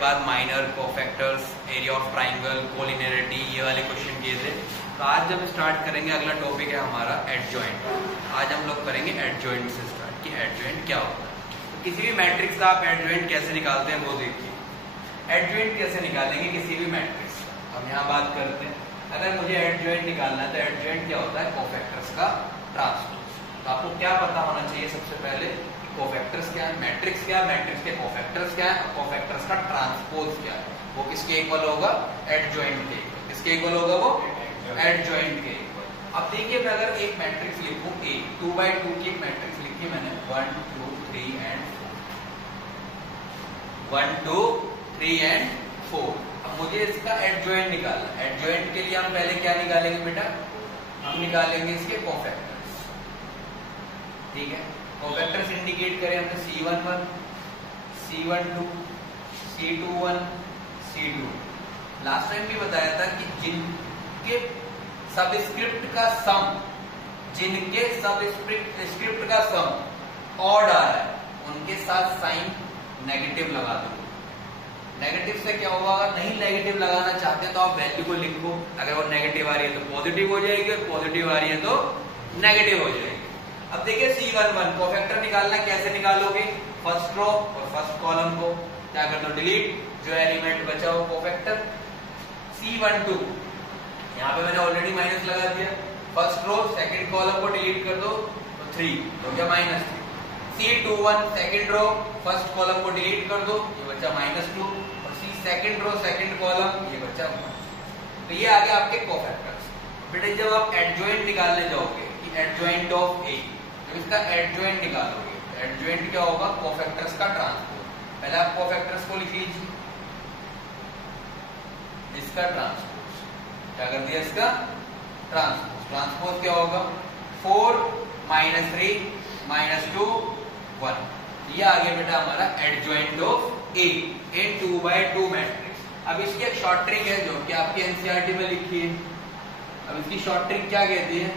बाद minor, cofactors, area of triangle, collinearity, ये वाले क्वेश्चन किए थे। तो आज जब स्टार्ट करेंगे, अगला टॉपिक है हमारा एडजॉइंट। आज हम लोग करेंगे एडजॉइंट से स्टार्ट कि एडजॉइंट क्या होता है। तो किसी भी मैट्रिक्स का आप एडजॉइंट कैसे निकालते हैं वो देखिए। एडजॉइंट कैसे निकालेंगे किसी भी मैट्रिक्स का, हम यहाँ बात करते हैं। अगर मुझे एडजॉइंट निकालना है तो एडजॉइंट क्या होता है, कोफैक्टर्स का ट्रांसपोज। तो आपको क्या पता होना चाहिए सबसे पहले, कोफैक्टर्स क्या है, मैट्रिक्स क्या है, मैट्रिक्स के कोफैक्टर्स क्या है, और कोफैक्टर्स का ट्रांसपोज क्या है। वो किसके इक्वल होगा, एडजॉइंट के इक्वल। किसके इक्वल होगा वो, एडजॉइंट के इक्वल। अब देखिए मैं अगर एक मैट्रिक्स लिखूं, ए 2x2 की एक मैट्रिक्स लिखी मैंने, 1 2 3 and 4, 1 2 3 and 4। अब मुझे इसका एडजॉइंट निकालना है। एडजॉइंट के लिए हम पहले क्या निकालेंगे बेटा, हम निकालेंगे इसके कोफैक्टर्स। ठीक है, कोफैक्टर्स इंडिकेट करें हमने C11, C12, C21, C2। Last time भी बताया था कि जिनके सबस्क्रिप्ट का सम, जिनके सबस्क्रिप्ट का सम ऑड आ रहा है उनके साथ साइन नेगेटिव लगा दो। नेगेटिव से क्या होगा, अगर नहीं नेगेटिव लगाना चाहते तो आप वैल्यू को लिखो। अगर वो नेगेटिव आ रही है तो पॉजिटिव हो जाएगी, और पॉजिटिव आ रही है तो नेगेटिव हो जाएगी। अब देखिए C11 कोफैक्टर निकालना, कैसे निकालोगे, फर्स्ट रो और फर्स्ट कॉलम को क्या कर दो, डिलीट, जो एलिमेंट बचा हो कोफैक्टर। C12 यहाँ पे मैंने ऑलरेडी माइनस लगा दिया, फर्स्ट रो सेकंड कॉलम को डिलीट कर दो तो 3 हो गया -3। C21 second row first column को डिलीट कर दो, ये बचा -2, और C second row second column ये बचा 1। तो ये आ गया आपके कोफैक्टर्स। बेटा जब आप एडजॉइंट निकालने जाओगे कि एडजॉइंट ऑफ ए, तो इसका एडजॉइंट निकालोगे, एडजॉइंट क्या होगा, कोफैक्टर्स का ट्रांसपोज। पहले आप कोफैक्टर्स को लिख लीजिए, इसका ट्रांसपोज क्या कर दिया, इसका ट्रांसपोज। ट्रांसपोज क्या होगा, 4 -3 -2 1। ये आ गया बेटा हमारा adjoint of A in 2x2 matrix. अब इसकी एक शॉर्ट ट्रिक है जो कि आपके एनसीईआरटी में लिखी है। अब इसकी शॉर्ट ट्रिक क्या कहती है,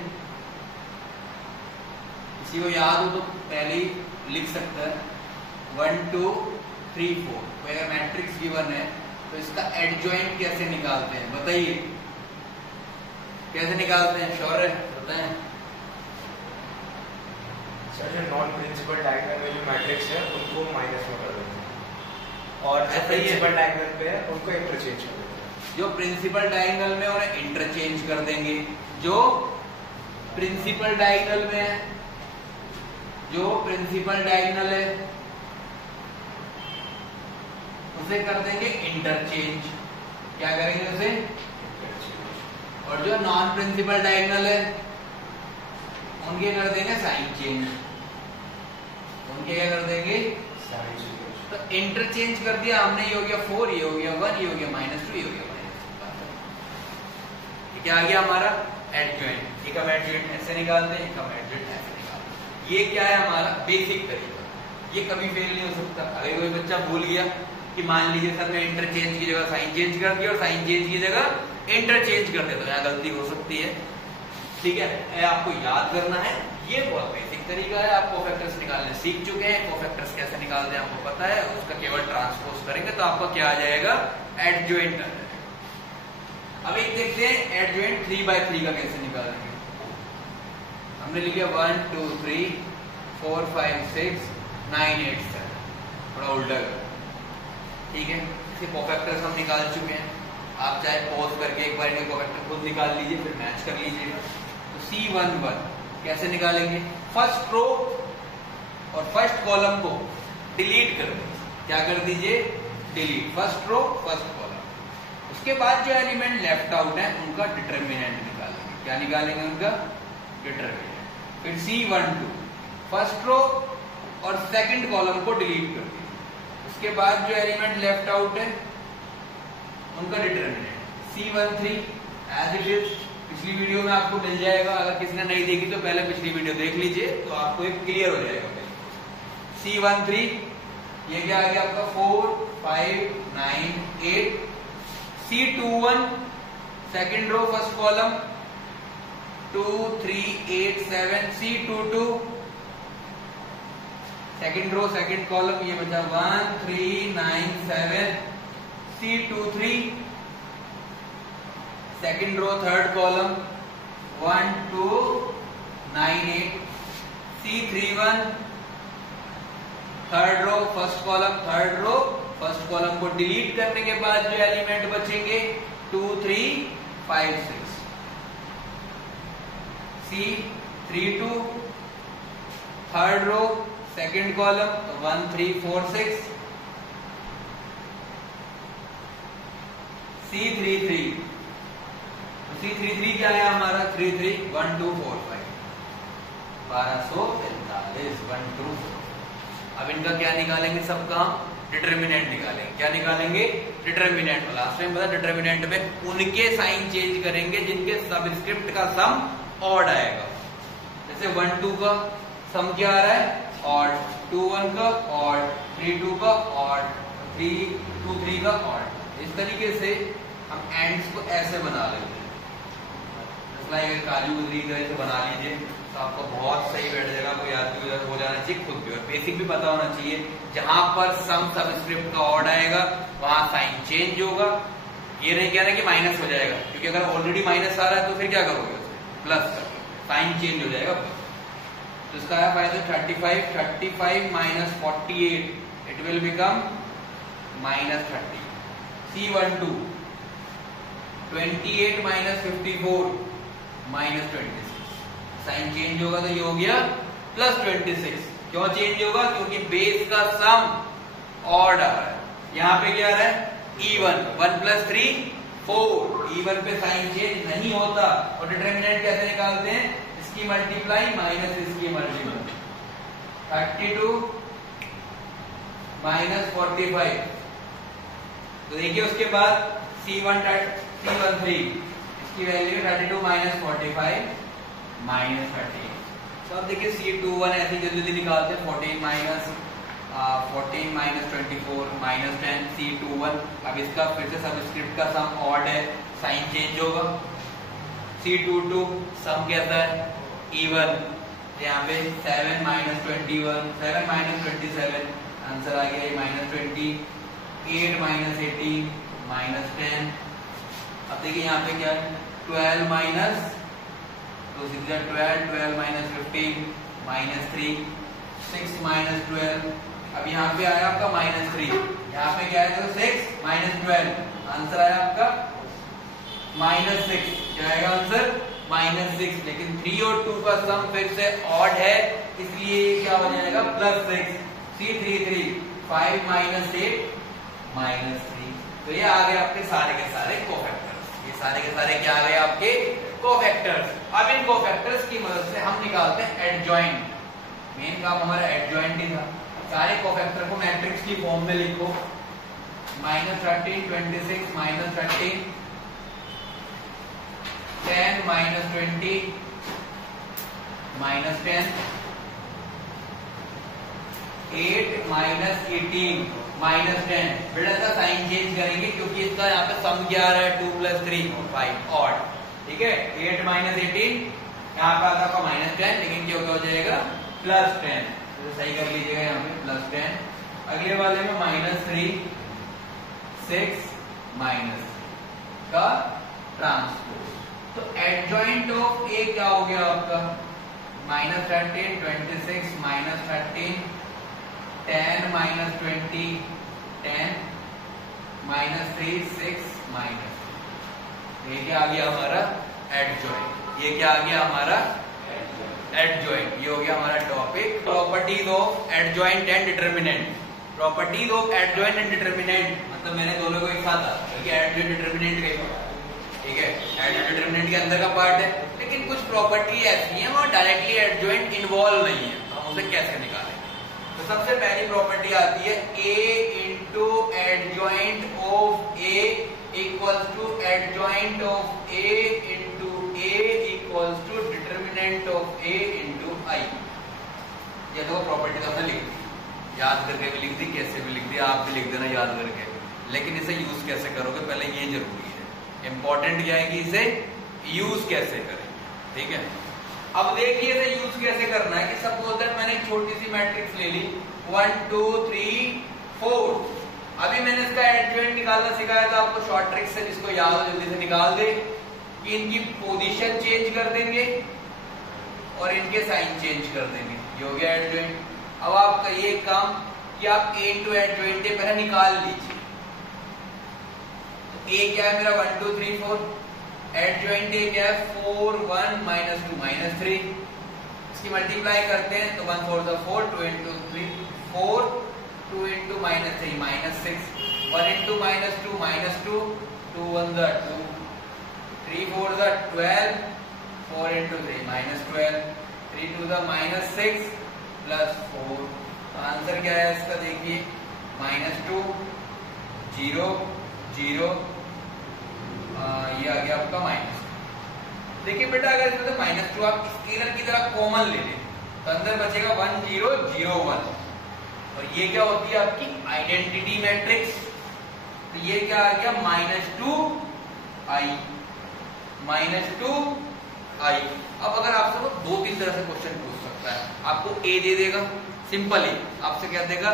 किसी को याद हो तो पहले ही लिख सकता है। 1 2 3 4 कोई अगर मैट्रिक्स गिवन है तो इसका एडजॉइंट कैसे निकालते हैं बताइए, कैसे निकालते हैं, श्योर है, बताएं। सर जो नॉन प्रिंसिपल डायगोनल में जो मैट्रिक्स है उनको माइनस में कर देते हैं, और जो प्रिंसिपल डायगोनल पे है उनको इंटरचेंज कर देते हैं। जो प्रिंसिपल डायगोनल में उन्हें इंटरचेंज कर देंगे, जो प्रिंसिपल डायगोनल में है, जो प्रिंसिपल डायगोनल है उसे कर देंगे इंटरचेंज। क्या करेंगे उसे, और जो नॉन प्रिंसिपल डायगोनल है उनके कर देंगे साइन चेंज। उनके क्या कर देंगे, साइन चेंज। तो इंटरचेंज कर दिया हमने, ये हो गया 4, ये हो गया 1, ये हो गया -2, ये हो गया -2। क्या आ गया हमारा एडजॉइंट। एक हम एडजॉइंट ऐसे निकालते हैं, एक हम एडजॉइंट ऐसे निकालते हैं। ये क्या है हमारा बेसिक तरीका, ये कभी फेल नहीं हो सकता। अगर कोई बच्चा भूल गया कि मान लीजिए सर मैं इंटरचेंज की जगह साइन चेंज कर दिया और साइन चेंज की जगह इंटरचेंज कर दिया, तो यहाँ गलती हो सकती है। ठीक है, आपको याद करना है, ये बहुत बेसिक तरीका है। आप कोफैक्टर्स निकालने सीख चुके हैं, कोफैक्टर्स कैसे निकालते हैं आपको पता है, उसका केवल ट्रांसपोज करेंगे तो आपका क्या आ जाएगा, एडजॉइंट आ जाएगा। अब एक देखते हैं एडजॉइंट 3x3 का कैसे निकालेंगे। हमने लिखा 1 2 3 4 5 6 9 8 7, थोड़ा उल्टा कर। ठीक है, इसे कोफैक्टर्स हम निकाल चुके हैं। आप चाहे पॉज करके एक बार इनके कोफैक्टर खुद निकाल लीजिए, फिर मैच कर लीजिएगा। तो C11 कैसे निकालेंगे, फर्स्ट रो और फर्स्ट कॉलम को डिलीट कर दीजिए। क्या कर दीजिए, delete, first row first column. उसके बाद जो एलिमेंट लेफ्ट आउट है उनका डिटरमिनेंट निकालेंगे। क्या निकालेंगे, उनका डिटरमिनेंट। फिर C12 फर्स्ट रो और सेकंड कॉलम को डिलीट कर दीजिए। उसके बाद जो एलिमेंट लेफ्ट आउट है उनका determinant. C13 as it is, पिछली वीडियो में आपको मिल जाएगा। अगर किसी ने नहीं देखी तो पहले पिछली वीडियो देख लीजिए तो आपको एक क्लियर हो जाएगा। C13 ये क्या आ गया आपका 4 5 9 8। C21 second row first column 2 3 8 7। C22 second row second column ये बचा 1 3 9 7। C23 second row third column 1 2 9 8 C31 third row first column third row first column को डिलीट करने के बाद जो एलिमेंट बचेंगे 2 3 5 6 C32 third row second column 1 3 4 6 C33 C33 क्या है हमारा 3 3 1 2 4 5 1245 1 2 4। अब इनका क्या निकालेंगे सबका डिटर्मिनेंट निकालेंगे। क्या निकालेंगे डिटर्मिनेंट। लास्ट टाइम पता डिटर्मिनेंट में उनके साइन चेंज करेंगे जिनके सबस्क्रिप्ट का सम ऑड आएगा। जैसे 1 2 का सम क्या आ रहा है ऑड, 2 1 का ऑड, 3 2 का ऑड, 3 2 3 का ऑड। इस तरीके से हम एंड्स को ऐसे बना लेते हैं। अगर काजू कतरी तरह से बना लीजिए तो आपको बहुत सही बैठ जाएगा। कोई याद हो जाना चाहिए खुद भी, और बेसिक भी पता होना चाहिए। जहां पर सम सबस्क्रिप्ट का ऑड आएगा वहां साइन चेंज होगा। ये नहीं कहना कि माइनस हो जाएगा, क्योंकि अगर ऑलरेडी माइनस आ रहा है तो फिर क्या करोगे प्लस करोगे, साइन चेंज हो जाएगा। तो इसका है फायदा 35 minus 48 it will become minus 30। C12 28 minus 54 minus 26। Sign change होगा तो ये हो गया प्लस 26। क्यों चेंज होगा? क्योंकि बेस का सम ऑड आ रहा है। यहाँ पे क्या आ रहा है इवन, 1 प्लस 3 4। इवन पे साइन चेंज नहीं होता। और डिटरमिनेंट कैसे निकालते हैं? इसकी मल्टीप्लाई माइनस इसकी मल्टीप्लाई। 32 माइनस 45। तो देखिए उसके बाद C13 इसकी वैल्यू 32 माइनस 45 माइनस 38। तो अब देखिए C21 ऐसे जल्दी निकालते हैं। 14 माइनस 24 माइनस 10 C21। अब इसका फिर से सबस्क्रिप्ट का सम ऑड है, साइन चेंज होगा। C22 सम कैसा है इवन। यहाँ पे 7 माइनस 21 7 माइनस 27 आंसर आ गया माइनस 20। 8 minus 18 minus 10। अब देखिए यहाँ पे क्या है 12 माइनस, तो सीधा 12 माइनस 15 माइनस 3। 6 माइनस 12। अब यहाँ पे आया आपका माइनस 3। यहाँ पे क्या है तो 6 माइनस 12 आंसर आया आपका माइनस 6। क्या आएगा आंसर माइनस 6। लेकिन 3 और 2 का सम फिर से ऑड है, इसलिए क्या हो जाएगा प्लस 6। C33 5 minus 8 minus 3। तो ये आ गए आपके सारे के सारे कोफैक्टर्स। ये सारे के सारे क्या आ गए आपके कोफैक्टर्स। अब इन कोफैक्टर्स की मदद से हम निकालते हैं एडजॉइंट। मेन काम हमारा एडजॉइंट ही था। सारे कोफैक्टर को मैट्रिक्स की फॉर्म में लिखो। Minus 13 26 minus 13 10 minus 20 minus 10 8 minus 18 minus 10। बेटा इसका साइन चेंज करेंगे क्योंकि इसका यहाँ पे सम क्या आ रहा है 2 प्लस 3 5 ऑड। ठीक है 8 माइनस 18 यहाँ पे आता है माइनस 10, लेकिन क्या हो जाएगा प्लस 10। तो सही कर लीजिएगा यहाँ पे प्लस 10। अगले वाले में माइनस 3 6 माइनस का ट्रांसपोज। तो एडजॉइंट ऑफ ए क्या हो गया आपका minus 13 26 minus 13 10 minus 20 10 minus 3 6 minus. ये क्या आ गया हमारा एडजॉइंट। ये क्या आ गया हमारा एडजॉइंट। ये हो गया हमारा topic properties of adjoint and determinant. Properties of adjoint and determinant मतलब मैंने दोनों को एक साथ था कि एडजॉइंट डिटर्मिनेंट का। ठीक है एडजॉइंट डिटर्मिनेंट के अंदर का पार्ट है, लेकिन कुछ प्रॉपर्टी ऐसी है वो डायरेक्टली एडजॉइंट इन्वॉल्व नहीं है। तो हम उसे कैसे निकालें? तो सबसे पहली प्रॉपर्टी आती है A into adjoint of A equals to adjoint of A into A equals to determinant of A into I। ये तो प्रॉपर्टी तो हमने लिख दी, याद करके भी लिख दी, कैसे भी लिख दी, आप भी लिख देना याद करके। लेकिन इसे यूज कैसे करोगे पहले ये जरूरी है। इंपॉर्टेंट क्या है कि इसे यूज कैसे करें। ठीक है अब देखिए इसे यूज कैसे करना है कि सपोज दैट मैंने एक छोटी सी मैट्रिक्स ले ली 1 2 3 4। अभी मैंने इसका एडजॉइंट निकालना सिखाया था आपको शॉर्ट ट्रिक से, जिसको याद हो जल्दी से निकाल दे कि इनकी पोजीशन चेंज कर देंगे और इनके साइन चेंज कर देंगे, ये हो गया एडजॉइंट। अब आप करिए काम कि आप ए इंटू एडजॉइंट पहले निकाल लीजिए। ए क्या है मेरा 1 2 3 4, एडजॉइंट ए क्या है 4 1 -2 -3, इसकी मल्टीप्लाई करते हैं तो 1 4 4, 2 into 3 4, 2 into -3 -6, 1 into -2 -2, 2 1 2, 3 4 12, 4 into 3 -12, 3 2 -6 plus 4। Answer क्या है इसका देखिए -2 0 0, ये आ गया आपका -2। देखिए बेटा अगर इसमें -2 आप स्केलर की तरह कॉमन ले लें तो अंदर बचेगा 1 0 0 1, और ये क्या होती है आपकी आइडेंटिटी मैट्रिक्स। तो ये क्या आ गया -2 i -2 i। अब अगर आपसे वो 2-3 तरह से क्वेश्चन पूछ सकता है, आपको ए दे देगा सिंपल ही, आपसे क्या देगा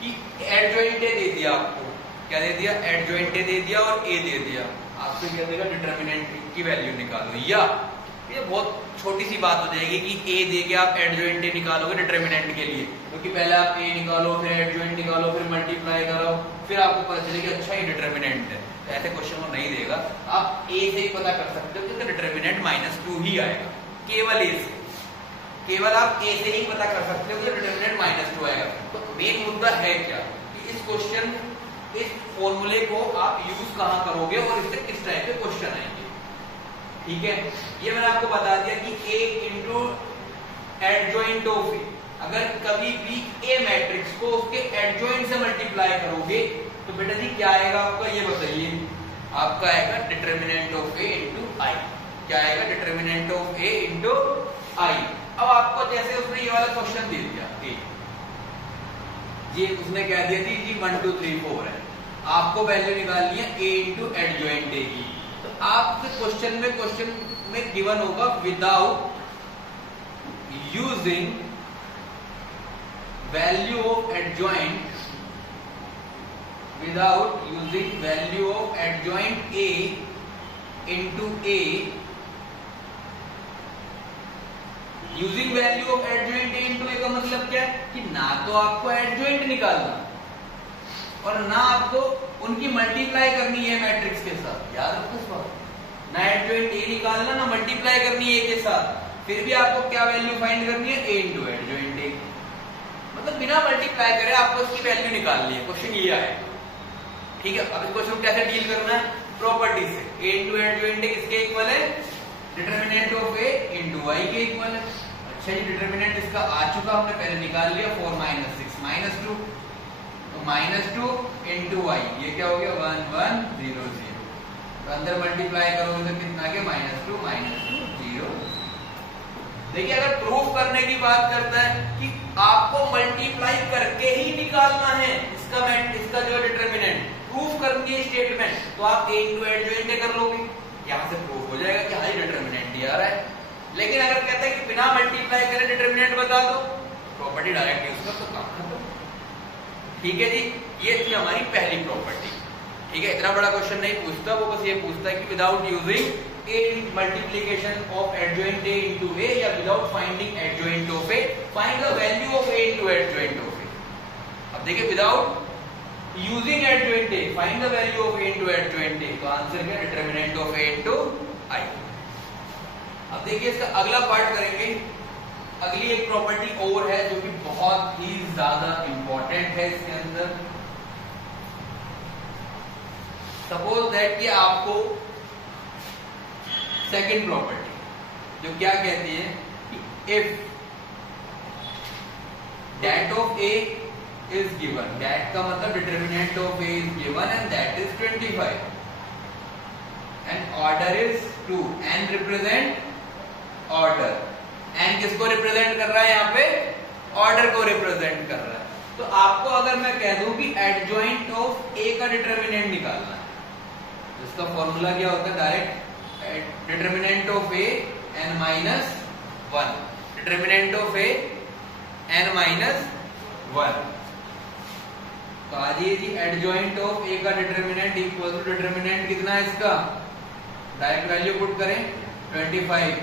कि एडजॉइंट ए दे दिया, आपको क्या दे दिया एडजॉइंट ए दे दिया और ए दे दिया, आपसे क्या देगा डिटरमिनेंट की वैल्यू निकालो। या ये बहुत छोटी सी बात हो जाएगी कि ए दे के आप एडजॉइंट ए निकालोगे डिटरमिनेंट के लिए, क्योंकि पहले आप ए निकालो फिर एडजॉइंट निकालो फिर मल्टीप्लाई करो फिर आपको पता चलेगा अच्छा ये डिटरमिनेंट है। तो ऐसे क्वेश्चन वो नहीं देगा, आप ए से ही पता कर सकते हो कि डिटरमिनेंट -2 ही आएगा, केवल ए से, केवल आप ए से ही पता कर सकते हो कि डिटरमिनेंट -2 आएगा। तो मेन मुद्दा है क्या कि इस क्वेश्चन इस फॉर्मूले को आप यूज कहां करोगे और इससे किस टाइप के क्वेश्चन आएंगे। ठीक है, ये मैंने आपको बता दिया कि ए इंटू एडजॉइंट ऑफ ए, अगर कभी भी ए मैट्रिक्स को उसके एडजॉइंट से मल्टीप्लाई करोगे तो बेटा जी क्या आएगा आपका, ये बताइए। आपका आएगा डिटरमिनेंट ऑफ ए इंटू आई। क्या आएगा determinant of A into I. अब आपको जैसे उसने ये वाला क्वेश्चन दे दिया ए, ये उसने क्या दिया थी जी 1 2 3 4 है, आपको वैल्यू निकालनी है ए इंटू एडजॉइंट ए की। तो आपके क्वेश्चन में गिवन होगा without using value of adjoint, without using value of adjoint A into A, using value of adjoint A into A का मतलब क्या है कि ना तो आपको एडजॉइंट निकालना और ना आपको उनकी मल्टीप्लाई करनी है मैट्रिक्स के साथ। याद रखो इस बात, ना एडजॉइंट ए निकालना ना मल्टीप्लाई करनी है ए के साथ, फिर भी आपको क्या वैल्यू फाइंड करनी है ए इंटू एडजॉइंट ए, मतलब बिना मल्टीप्लाई करे आपको इसकी वैल्यू निकालनी है। क्वेश्चन ये आएगा। ठीक है, अब इस क्वेश्चन को कैसे डील करना है, प्रॉपर्टी से। ए इंटू एडजॉइंट ए किसके इक्वल है, determinant of A into Y के इक्वल है। अच्छा जी, डिटरमिनेंट इसका आ चुका, हमने पहले निकाल लिया 4 -6 -2, तो -2 इंटू वाई, ये क्या हो गया 1 1 0 0, तो अंदर मल्टीप्लाई करोगे तो कितना के -2 -2 0। देखिए अगर प्रूफ करने की बात करता है कि आपको मल्टीप्लाई करके ही निकालना है इसका जो डिटरमिनेंट, प्रूफ करनी है स्टेटमेंट, तो आप ए इंटू एडजॉइंट कर लोगे, यहां से प्रूफ हो जाएगा कि हाई डिटरमिनेंट ही आ रहा है। लेकिन अगर कहता है कि बिना मल्टीप्लाई करे डिटरमिनेंट बता दो, प्रॉपर्टी डायरेक्ट यूज कर तो काम खत्म। ठीक है जी, ये थी हमारी पहली प्रॉपर्टी। ठीक है, इतना बड़ा क्वेश्चन नहीं पूछता, वो बस ये पूछता है कि without using A multiplication of adjoint A into A या without finding adjoint of A, find the value of A into adjoint of A. अब देखिए without using adjoint A find the value of A into adjoint A, तो answer क्या, determinant of A into I. अब देखिए इसका अगला part करेंगे। अगली एक प्रॉपर्टी और है जो कि बहुत ही ज्यादा इंपॉर्टेंट है इसके अंदर। सपोज दैट कि आपको सेकंड प्रॉपर्टी जो क्या कहती है कि if dat of a is given, that का मतलब determinant of a is given and that is 25 and order is 2 and represent order, and किसको रिप्रेजेंट कर रहा है यहाँ पे, ऑर्डर को रिप्रेजेंट कर रहा है। तो आपको अगर मैं कह दूं कि एडजॉइंट ऑफ ए का डिटरमिनेंट निकालना है, इसका फॉर्मूला क्या होता है, direct determinant of A n minus 1, determinant of A n minus 1। तो आ जाइए जी, एडजॉइंट ऑफ ए का डिटरमिनेंट इक्वल टू डिटरमिनेंट कितना है इसका, डायरेक्ट वैल्यू पुट करें 25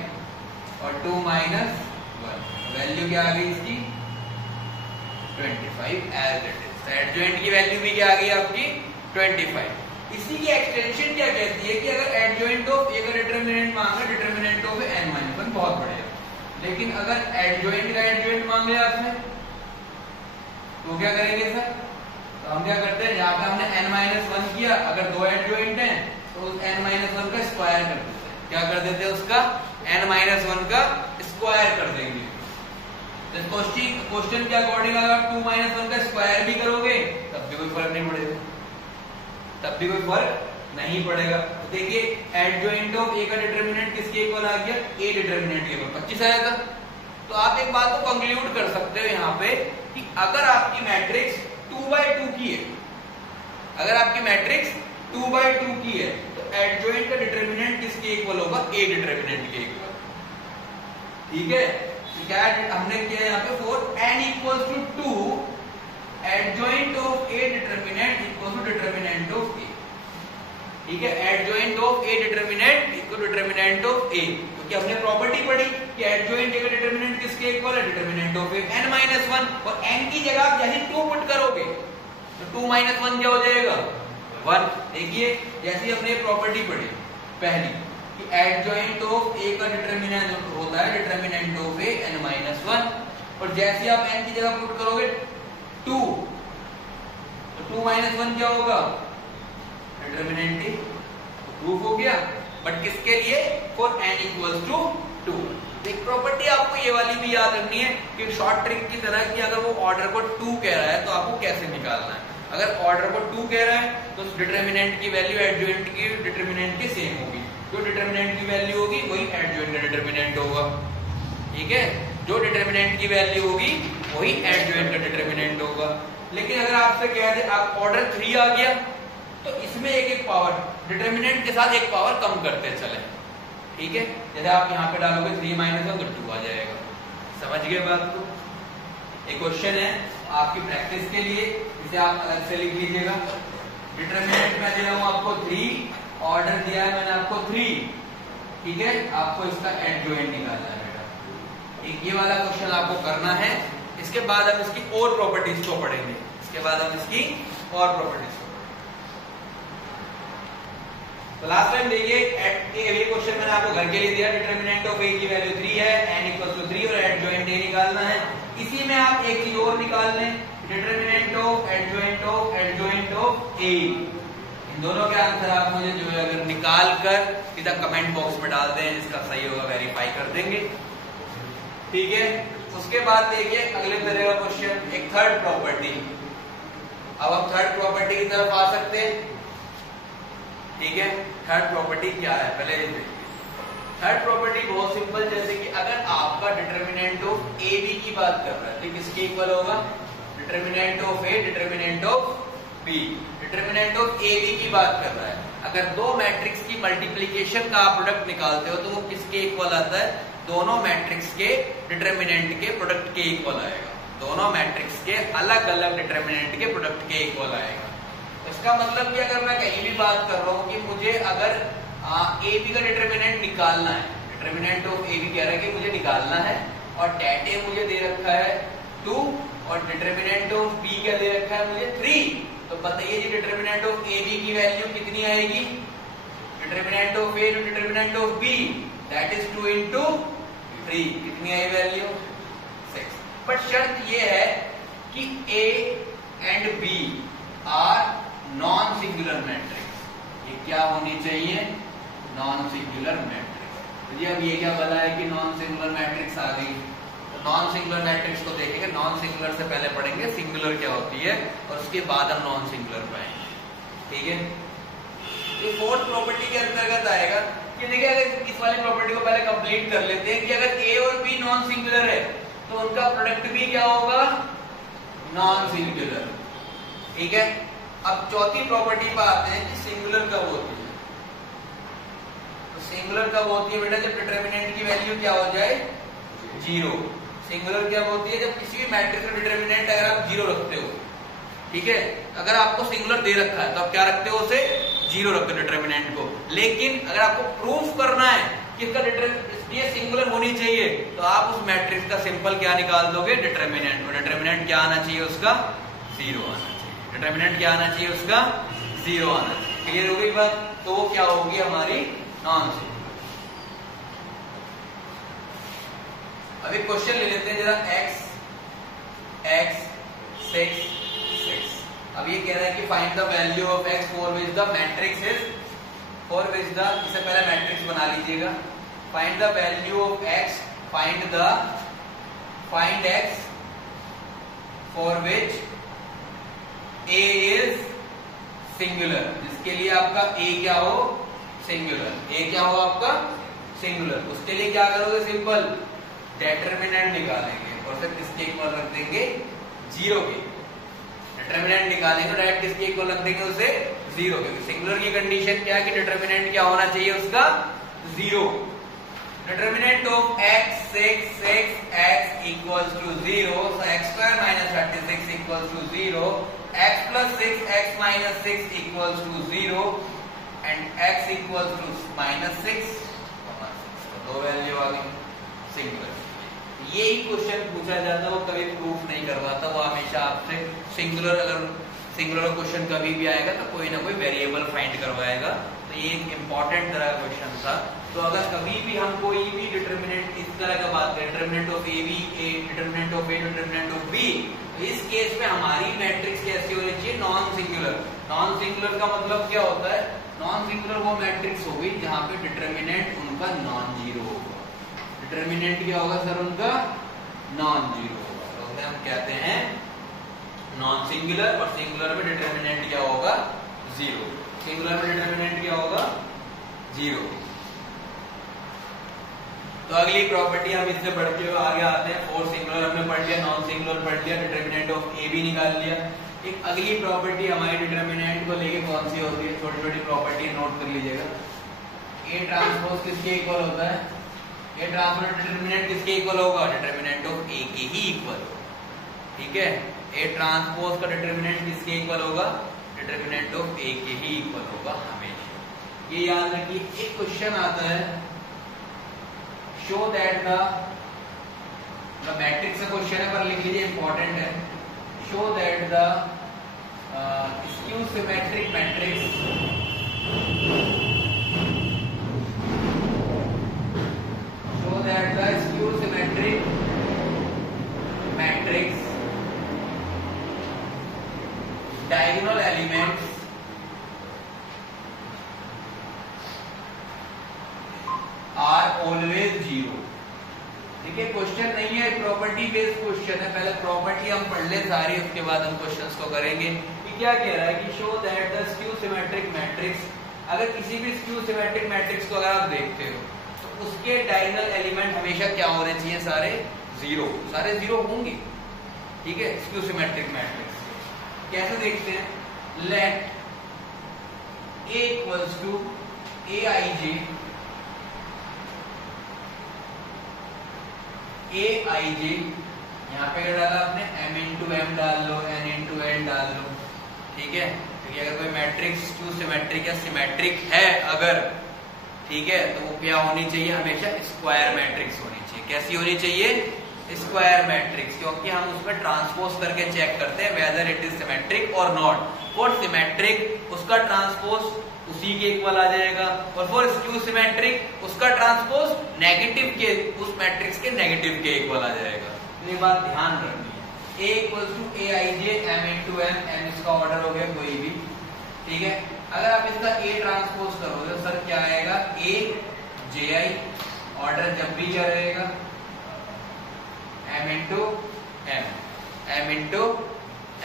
और 2 माइनस 1, वैल्यू क्या आ गई इसकी 25 एज इट इज। एडजॉइंट की वैल्यू भी क्या आ गई आपकी 25। इसी की एक्सटेंशन क्या कहती है कि अगर एडजॉइंट ऑफ ए का डिटरमिनेंट मांगा, डिटरमिनेंट ऑफ n-1 बहुत बढ़िया, लेकिन अगर एडजॉइंट का एडजॉइंट मांग लिया आपने तो क्या करेंगे सर, तो हम क्या करते हैं, यहाँ पे हमने n-1 किया, अगर दो एडजॉइंट हैं तो उस n-1 का स्क्वायर कर देते हैं। क्या कर देते हैं, उसका n-1 का स्क्वायर कर देंगे। क्वेश्चन के अकॉर्डिंग अगर 2 - 1 का स्क्वायर भी करोगे तब भी कोई फर्क नहीं पड़ेगा, तब भी कोई फर्क नहीं पड़ेगा। तो देखिए एडजॉइंट ऑफ ए का डिटरमिनेंट किसके इक्वल आ गया, ए डिटरमिनेंट के इक्वल 25 आया था। तो आप एक बात को कंक्लूड कर सकते हो यहाँ पे कि अगर आपकी मैट्रिक्स 2/2 की है, अगर आपकी मैट्रिक्स 2/2 की है तो एडजॉइंट का डिटरमिनेंट किसके इक्वल होगा, ए डिटरमिनेंट के इक्वल। ठीक है, क्या हमने किया यहाँ पे, for n = 2 adjoint of A determinant equal to determinant of A. ठीक है, adjoint of A determinant equal to determinant of A, क्योंकि हमने प्रॉपर्टी पढ़ी कि एडजॉइंट ए का डिटरमिनेंट किसके इक्वल है, डिटरमिनेंट ऑफ ए n-1, और n की जगह आप जैसे 2 पुट करोगे तो 2 - 1 क्या हो जाएगा 1। देखिए जैसे हमने प्रॉपर्टी पढ़ी पहली कि एडजॉइंट ऑफ ए का डिटरमिनेंट होता है डिटरमिनेंट ऑफ ए n-1, और जैसे आप n की जगह पुट करोगे 2, तो 2 - 1 क्या होगा, डिटरमिनेंट ए, प्रूफ हो गया। बट किसके लिए, फॉर n = 2। एक प्रॉपर्टी आपको ये वाली भी याद रखनी है कि शॉर्ट ट्रिक की तरह कि अगर वो ऑर्डर को 2 कह रहा है तो आपको कैसे निकालना है। अगर ऑर्डर को 2 कह रहा है तो डिटरमिनेंट की वैल्यू एडजॉइंट की डिटरमिनेंट के सेम होगी, जो डिटरमिनेंट की वैल्यू होगी वही एडजॉइंट का डिटरमिनेंट होगा। ठीक है, जो डिटरमिनेंट की वैल्यू होगी वही एडजॉइंट का डिटरमिनेंट होगा। लेकिन अगर आपसे कह दे आप ऑर्डर 3 आ गया तो इसमें एक पावर डिटरमिनेंट के साथ एक पावर कम करते चले। ठीक है, जैसे आप यहाँ पे डालोगे 3 - 1 तो 2 आ जाएगा। समझ गए बात को। एक क्वेश्चन है आपकी प्रैक्टिस के लिए, इसे आप अलग से लिख लीजिएगा। डिटरमिनेंट मैं दे रहा हूँ आपको 3, ऑर्डर दिया है मैंने आपको 3। ठीक है, आपको इसका एडजॉइंट निकालना है बेटा। एक ये वाला क्वेश्चन आपको करना है। इसके बाद हम इसकी और प्रॉपर्टीज को पढ़ेंगे, इसके बाद हम इसकी और प्रॉपर्टीज को। तो लास्ट टाइम देखिए ये क्वेश्चन मैंने आपको घर के लिए दिया, डिटरमिनेंट ऑफ ए की वैल्यू 3 है, n = 3 और एडजॉइंट ए निकालना है। इसी में आप एक चीज और निकाल लें, डिटरमिनेंट ऑफ एडजॉइंट ऑफ ए। इन दोनों के आंसर आप मुझे जो है अगर निकाल कर सीधा कमेंट बॉक्स में डाल दें, जिसका सही होगा वेरीफाई कर देंगे। ठीक है, उसके बाद देखिए अगले तरह का क्वेश्चन, एक थर्ड प्रॉपर्टी। अब हम थर्ड प्रॉपर्टी की तरफ आ सकते हैं। ठीक है, थर्ड प्रॉपर्टी क्या है पहले ये देखिए। थर्ड प्रॉपर्टी बहुत सिंपल, जैसे कि अगर आपका डिटरमिनेंट ऑफ ए बी की बात कर रहा है तो किसके इक्वल होगा, determinant of A determinant of B. Determinant of A B की बात कर रहा है, अगर दो मैट्रिक्स की मल्टीप्लीकेशन का आप प्रोडक्ट निकालते हो तो वो किसके इक्वल आता है, दोनों मैट्रिक्स के डिटरमिनेंट के प्रोडक्ट के इक्वल आएगा। दोनों मैट्रिक्स के अलग अलग डिटरमिनेंट के प्रोडक्ट के इक्वल आएगा। इसका मतलब कि अगर मैं कहीं भी बात कर रहा हूं कि मुझे अगर ए बी का डिटरमिनेंट निकालना है, डिटरमिनेंट ऑफ ए बी कह रहा है कि मुझे निकालना है, और डेट ए मुझे दे रखा है 2 और डिटरमिनेंट ऑफ बी क्या दे रखा है मुझे 3, तो बताइए जी डिटरमिनेंट ऑफ ए बी की वैल्यू कितनी आएगी, determinant of A determinant of B that is 2 × 3, कितनी आई वैल्यू 6। बट शर्त ये है कि A and B are non singular matrix. ये क्या होनी चाहिए, नॉन सिंगुलर मैट्रिक्स। तो जी अब ये क्या बोला है कि नॉन सिंगुलर मैट्रिक्स आ गई, तो नॉन सिंगुलर मैट्रिक्स को देखेंगे। नॉन सिंगुलर से पहले पढ़ेंगे सिंगुलर क्या होती है और उसके बाद हम नॉन सिंगुलर पाएंगे। ठीक है, ये फोर्थ प्रॉपर्टी के अंतर्गत आएगा कि देखिए अगर इस वाली प्रॉपर्टी को पहले कंप्लीट कर लेते हैं कि अगर ए और बी नॉन सिंगुलर है तो उनका प्रोडक्ट भी क्या होगा, नॉन सिंगुलर। ठीक है, अब चौथी प्रॉपर्टी पर आते हैं कि सिंगुलर कब होती है। तो सिंगुलर कब होती है बेटा, जब डिटरमिनेंट की वैल्यू क्या हो जाए 0। सिंगुलर क्या होती है, जब किसी भी मैट्रिक्स का डिटरमिनेंट अगर आप 0 रखते हो। ठीक है, अगर आपको सिंगुलर दे रखा है तो आप क्या रखते हो, उसे 0 रखते हो डिटरमिनेंट को। लेकिन अगर आपको प्रूफ करना है कि इसका ये सिंगुलर होनी चाहिए, तो आप उस मैट्रिक्स का सिंपल क्या निकाल दोगे, डिटरमिनेंट। और डिटरमिनेंट क्या आना चाहिए उसका, 0 आना चाहिए। डिटरमिनेंट क्या आना चाहिए उसका, 0 आना चाहिए। क्लियर हो गई बात? तो वो क्या होगी हमारी नॉन सिंगुलर। अभी क्वेश्चन ले लेते हैं जरा, x 6 6। अब ये कह रहा है कि find the value of x for which the matrix is, for which the, इससे पहले मैट्रिक्स बना लीजिएगा। Find the value of x, find x for which a is singular, जिसके लिए आपका a क्या हो, सिंगुलर। a क्या हो आपका, सिंगुलर। उसके लिए क्या करोगे, सिंपल डिटरमिनेंट निकालेंगे और फिर किसके इक्वल रख देंगे, 0 के। डिटरमिनेंट निकालेंगे डायरेक्ट किसके इक्वल रख देंगे, उसे 0 के। सिंगुलर की कंडीशन क्या है कि डिटरमिनेंट क्या होना चाहिए उसका, 0। Determinant of x 6 6 x equals to 0, so x square minus 36 equals to 0, x plus 6 x minus 6 equals to 0 and x equals to minus 6, दो वैल्यू आ गई सिंगुलर। यही क्वेश्चन पूछा जाता है, वो कभी प्रूफ नहीं करवाता, वो हमेशा आपसे सिंगुलर, अगर सिंगुलर क्वेश्चन कभी भी आएगा तो कोई ना कोई वेरिएबल फाइंड करवाएगा। तो ये एक इंपॉर्टेंट तरह का क्वेश्चन था। तो अगर कभी भी हम कोई भी डिटरमिनेंट इस तरह का बात करें, determinant of A B, determinant of A, determinant of B, तो इस केस में हमारी मैट्रिक्स कैसी होनी चाहिए, नॉन सिंगुलर। नॉन सिंगुलर का मतलब क्या होता है, नॉन सिंगुलर वो मैट्रिक्स होगी जहां पे डिटरमिनेंट उनका नॉन जीरो होगा। डिटरमिनेंट क्या होगा सर, उनका नॉन जीरो होगा, तो उसे हम कहते हैं नॉन सिंगुलर। और सिंगुलर में डिटरमिनेंट क्या होगा, 0। सिंगुलर में डिटरमिनेंट क्या होगा, 0। तो अगली प्रॉपर्टी हम इससे बढ़ के आगे आते हैं। फोर सिंगुलर हमने पढ़ लिया, नॉन सिंगुलर पढ़ लिया, डिटरमिनेंट ऑफ ए भी निकाल लिया। एक अगली प्रॉपर्टी हमारी डिटरमिनेंट को लेके कौन सी होती है, छोटी छोटी प्रॉपर्टी नोट कर लीजिएगा। ए ट्रांसपोज किसके इक्वल होता है, ए ट्रांसपोज डिटरमिनेंट किसके इक्वल होगा, डिटरमिनेंट ऑफ ए के ही इक्वल। ठीक है, ए ट्रांसपोज का डिटरमिनेंट किसके इक्वल होगा, डिटरमिनेंट ऑफ ए के ही इक्वल होगा हमेशा। ये याद रखिए। एक क्वेश्चन आता है, शो दैट द मैट्रिक्स का क्वेश्चन है पर लिख लीजिए, इंपॉर्टेंट है। Show that the skew symmetric matrix show that the skew symmetric matrix diagonal elements are always 0। ठीक है, क्वेश्चन नहीं है, प्रॉपर्टी बेस्ड क्वेश्चन है। पहले प्रॉपर्टी हम पढ़ ले सारी, उसके बाद हम क्वेश्चंस को करेंगे। कि क्या कह रहा है कि show that the skew symmetric matrix, अगर किसी भी स्क्यू सिमेट्रिक मैट्रिक्स को अगर आप देखते हो तो उसके डायगोनल एलिमेंट हमेशा क्या होने चाहिए, सारे 0, सारे 0 होंगे। ठीक है, स्क्यू सिमेट्रिक मैट्रिक्स कैसे देखते हैं, let A equals to AIJ, AIJ यहाँ पे क्या डाला आपने, M into M डाल लो, N into N डाल लो। ठीक है, क्योंकि अगर कोई मैट्रिक्स स्क्यू सिमेट्रिक या सिमेट्रिक है अगर, ठीक है, तो वो क्या होनी चाहिए, हमेशा स्क्वायर मैट्रिक्स होनी चाहिए। कैसी होनी चाहिए, स्क्वायर मैट्रिक्स, क्योंकि हम उसमें ट्रांसपोज करके चेक करते हैं वेदर इट इज सिमेट्रिक और नॉट। फॉर सिमेट्रिक उसका ट्रांसपोज उसी के इक्वल आ जाएगा, और फॉर स्क्यू सिमेट्रिक उसका ट्रांसपोज नेगेटिव के, उस मैट्रिक्स के नेगेटिव के इक्वल आ जाएगा। ये बात ध्यान रखनी है। A equals to AIJ M into M, M इसका ऑर्डर हो गया कोई भी। ठीक है, अगर आप इसका A ट्रांसपोज करोगे तो सर क्या आएगा, AJI, ऑर्डर जब भी क्या रहेगा, M into M, M into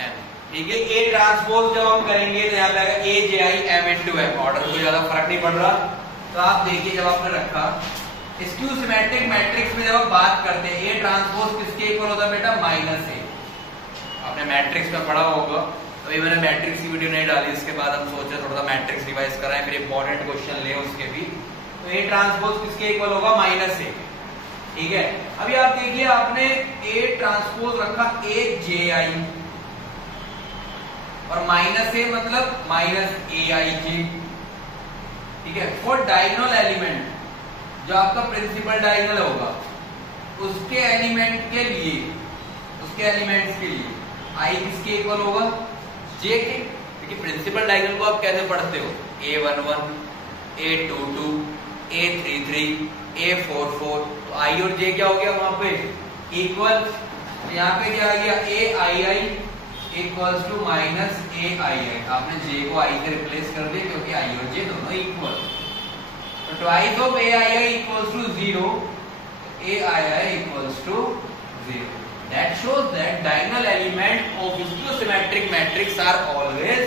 M। ठीक है, A ट्रांसपोज जब हम करेंगे तो यहाँ पे आएगा AJI M into M, order कोई ज्यादा फर्क नहीं पड़ रहा। तो आप देखिए, जब आपने रखा स्क्यू सिमेट्रिक मैट्रिक्स में जब आप बात करते हैं, A ट्रांसपोज किसके इक्वल होता है बेटा, -A। आपने मैट्रिक्स में पढ़ा होगा, अभी मैंने मैट्रिक्स की वीडियो नहीं डाली, इसके बाद हम सोचे थोड़ा सा मैट्रिक्स रिवाइज कराएं, फिर इंपॉर्टेंट क्वेश्चन ले उसके भी। तो A ट्रांसपोज किसके इक्वल होगा, -A। ठीक है, अभी आप देखिए, आपने A ट्रांसपोज रखा AJI और माइनस ए मतलब माइनस ए आई जे, ठीक है। फॉर डायगोनल एलिमेंट, जो आपका प्रिंसिपल डायगोनल होगा उसके एलिमेंट के लिए, उसके एलिमेंट्स के लिए आई किसके इक्वल होगा, जे के। देखिए प्रिंसिपल डायगोनल को आप कैसे पढ़ते हो, A11, A22, A33, A44, तो आई और जे क्या हो गया वहां पे इक्वल। यहाँ पे क्या आ गया, ए I I equals to minus A I आई। आपने जे को आई से रिप्लेस कर दिया क्योंकि आई और जे दोनों इक्वल। तो twice of A I I equals to 0, A I I equals to 0। That shows that diagonal element of schistosymetric matrix are always